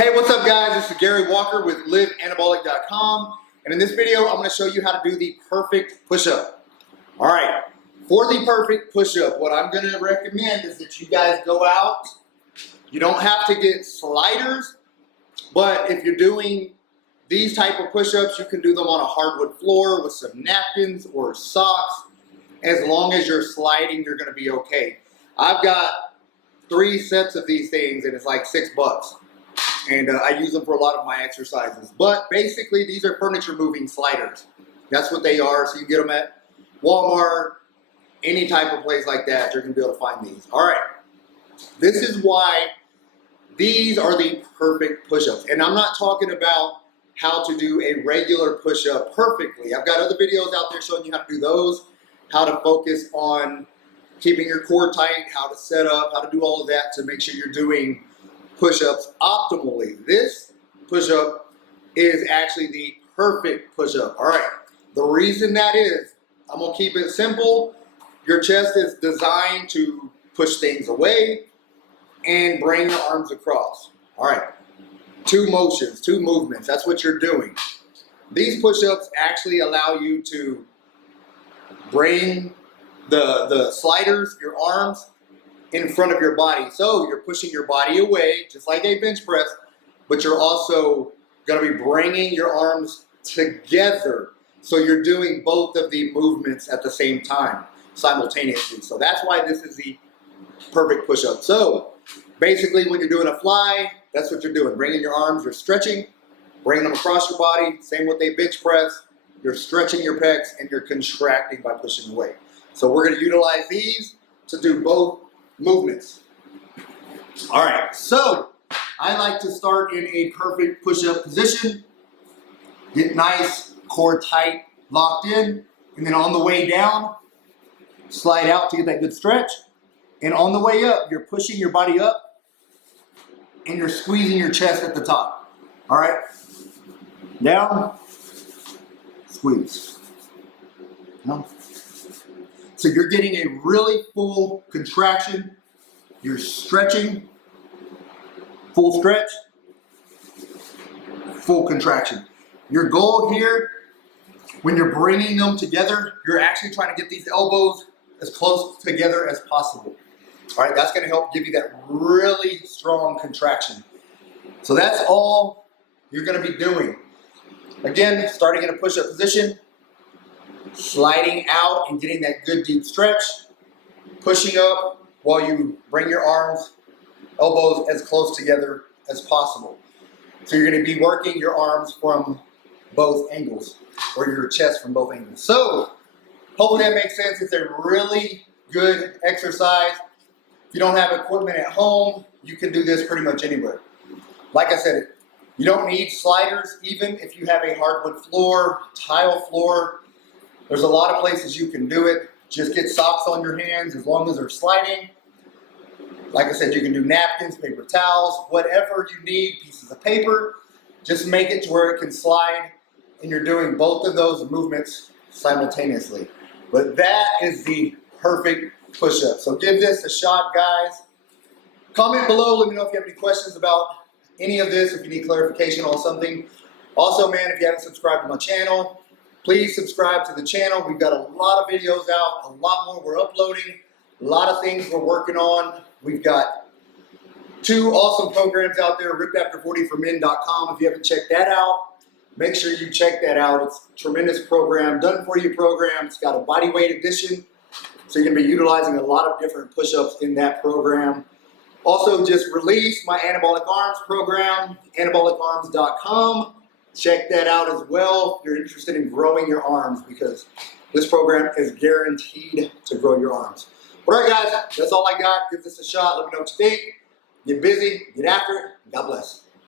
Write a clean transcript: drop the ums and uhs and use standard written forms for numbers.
Hey, what's up guys? This is Gary Walker with liveanabolic.com, and in this video I'm going to show you how to do the perfect push-up. Alright, for the perfect push-up, what I'm going to recommend is that you guys go out. You don't have to get sliders, but if you're doing these type of push-ups, you can do them on a hardwood floor with some napkins or socks. As long as you're sliding, you're going to be okay. I've got 3 sets of these things and it's like $6. And I use them for a lot of my exercises. But basically, these are furniture moving sliders. That's what they are. So you can get them at Walmart, any type of place like that. You're going to be able to find these. All right. This is why these are the perfect push-ups. And I'm not talking about how to do a regular push-up perfectly. I've got other videos out there showing you how to do those, how to focus on keeping your core tight, how to set up, how to do all of that to make sure you're doing push-ups optimally. This push-up is actually the perfect push-up. All right, the reason that is, I'm gonna keep it simple. Your chest is designed to push things away and bring your arms across. All right, 2 motions, 2 movements, that's what you're doing. These push-ups actually allow you to bring the sliders, your arms, in front of your body. So you're pushing your body away, just like a bench press, but you're also gonna be bringing your arms together. So you're doing both of the movements at the same time, simultaneously. So that's why this is the perfect push-up. So basically when you're doing a fly, that's what you're doing. Bringing your arms, you're stretching, bringing them across your body. Same with a bench press. You're stretching your pecs and you're contracting by pushing away. So we're gonna utilize these to do both movements. All right, so I like to start in a perfect push-up position. Get nice, core tight, locked in, and then on the way down, slide out to get that good stretch. And on the way up, you're pushing your body up and you're squeezing your chest at the top. All right, down, squeeze. Down. So you're getting a really full contraction. You're stretching, full stretch, full contraction. Your goal here, when you're bringing them together, you're actually trying to get these elbows as close together as possible. All right, that's gonna help give you that really strong contraction. So that's all you're gonna be doing. Again, starting in a push-up position, sliding out and getting that good deep stretch, pushing up while you bring your arms, elbows as close together as possible. So you're going to be working your arms from both angles, or your chest from both angles. So hopefully that makes sense. It's a really good exercise. If you don't have equipment at home, you can do this pretty much anywhere. Like I said, you don't need sliders even if you have a hardwood floor, tile floor. There's a lot of places you can do it. Just get socks on your hands as long as they're sliding. Like I said, you can do napkins, paper towels, whatever you need, pieces of paper. Just make it to where it can slide and you're doing both of those movements simultaneously. But that is the perfect push-up. So give this a shot, guys. Comment below, let me know if you have any questions about any of this, if you need clarification on something. Also, man, if you haven't subscribed to my channel, please subscribe to the channel. We've got a lot of videos out, a lot more we're uploading, a lot of things we're working on. We've got 2 awesome programs out there, rippedafter40formen.com. If you haven't checked that out, make sure you check that out. It's a tremendous program, done for you program. It's got a body weight edition, so you're gonna be utilizing a lot of different push-ups in that program. Also just released my anabolic arms program, anabolicarms.com. Check that out as well if you're interested in growing your arms, because this program is guaranteed to grow your arms. All right, guys, that's all I got. Give this a shot. Let me know what you think. Get busy, get after it. God bless.